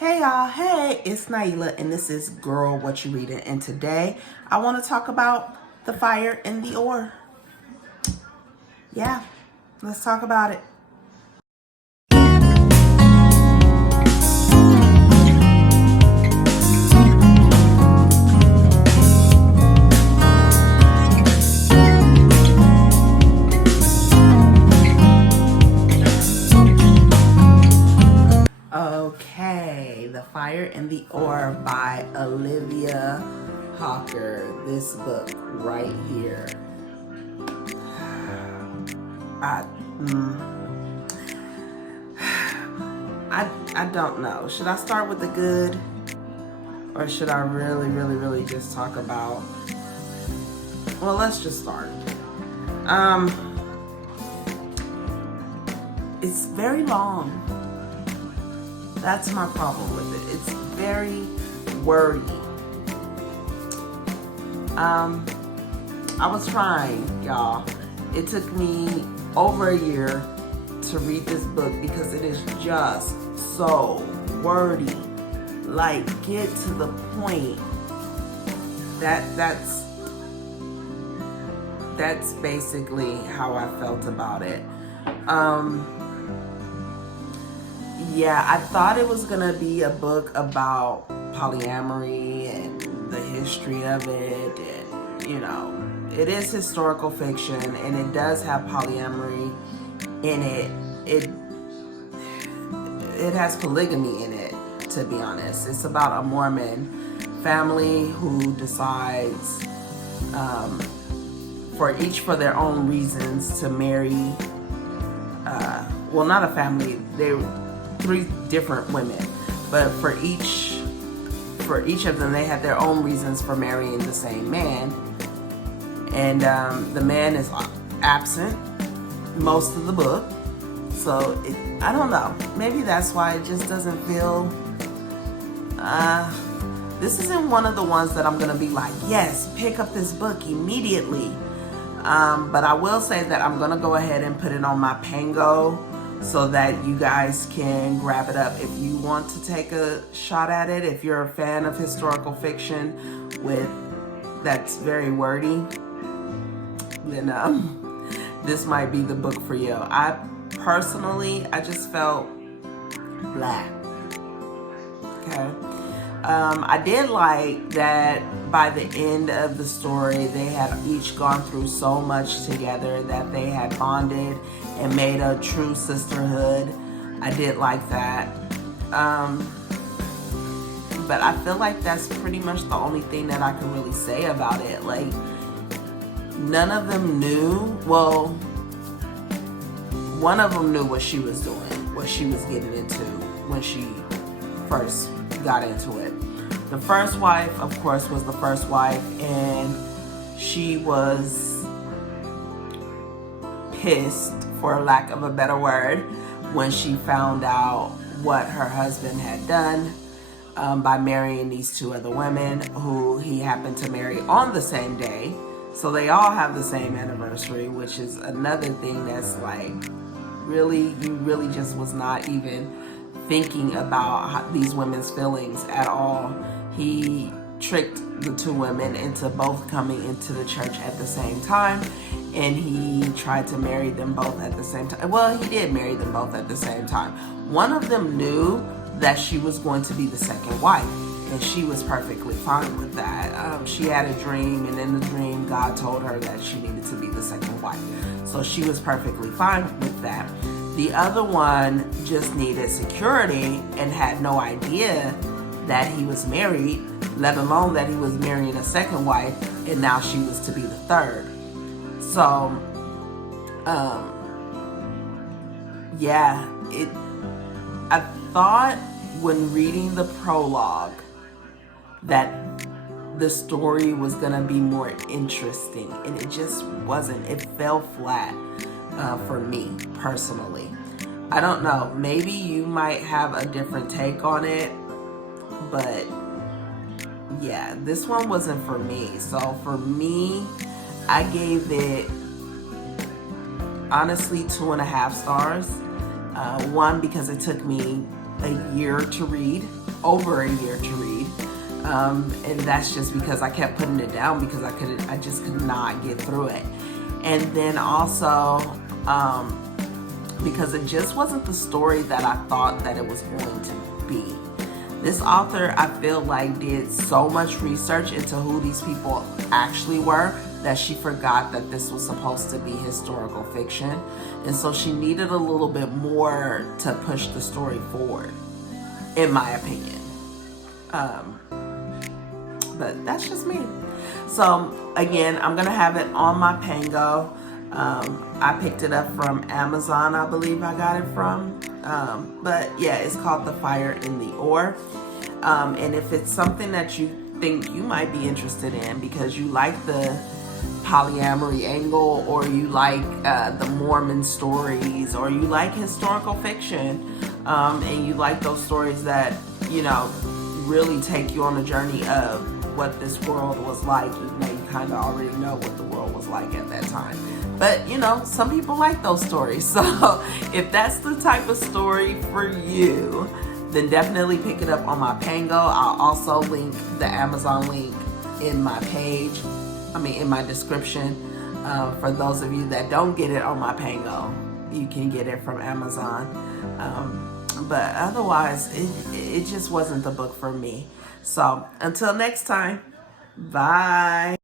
Hey y'all, hey, it's Naila and this is Girl What You Reading, and today I want to talk about the fire and the ore. Yeah, let's talk about it. Okay, The Fire and the Ore by Olivia Hawker. This book right here. I, I don't know. Should I start with the good? Or should I really just talk about... Well, let's just start. It's very long. That's my problem with it. It's very wordy. I was trying, y'all. It took me over a year to read this book because it is just so wordy. Like, get to the point. That's basically how I felt about it. Yeah, I thought it was gonna be a book about polyamory and the history of it, and it is historical fiction and it does have polyamory in it. It has polygamy in it, to be honest. It's about a Mormon family who decides, for their own reasons, to marry, well, not a family, they're 3 different women, but for each of them, they had their own reasons for marrying the same man. And the man is absent most of the book, so I don't know, maybe that's why it just doesn't feel, this isn't one of the ones that I'm gonna be like, yes, pick up this book immediately. But I will say that I'm gonna go ahead and put it on my Pango so that you guys can grab it up if you want to take a shot at it. If you're a fan of historical fiction that's very wordy, then this might be the book for you. I just felt blah. Okay. I did like that by the end of the story, they had each gone through so much together that they had bonded and made a true sisterhood. I did like that. But I feel like that's pretty much the only thing that I can really say about it. Like, none of them knew, well, one of them knew what she was doing, what she was getting into when she first got into it. The first wife, of course, was the first wife, and she was pissed, for lack of a better word, when she found out what her husband had done by marrying these 2 other women who he happened to marry on the same day. So they all have the same anniversary, which is another thing that's like, you really just was not even thinking about these women's feelings at all. He tricked the 2 women into both coming into the church at the same time, and he tried to marry them both at the same time. Well, he did marry them both at the same time. One of them knew that she was going to be the second wife, and she was perfectly fine with that. She had a dream, and in the dream, God told her that she needed to be the second wife. So she was perfectly fine with that. The other one just needed security and had no idea that he was married, let alone that he was marrying a second wife, and now she was to be the third. So, yeah, I thought when reading the prologue that the story was gonna be more interesting, and it just wasn't. It fell flat for me personally. I don't know, maybe you might have a different take on it, but yeah, this one wasn't for me. So for me, I gave it, honestly, 2.5 stars. 1, because it took me a year to read, over a year to read. And that's just because I kept putting it down because I just could not get through it. And then also, because it just wasn't the story that I thought that it was going to be. This author, I feel like, did so much research into who these people actually were that she forgot that this was supposed to be historical fiction. And so she needed a little bit more to push the story forward, in my opinion. But that's just me. So again, I'm gonna have it on my Pango. I picked it up from Amazon, I believe I got it from. But yeah, it's called The Fire in the Ore. And if it's something that you think you might be interested in because you like the polyamory angle, or you like the Mormon stories, or you like historical fiction, and you like those stories that, you know, really take you on a journey of what this world was like. You know, you kind of already know what the world was like at that time. But, you know, some people like those stories. So if that's the type of story for you, then definitely pick it up on my Pango. I'll also link the Amazon link in my page, in my description. For those of you that don't get it on my Pango, you can get it from Amazon. But otherwise, it just wasn't the book for me. So until next time, bye.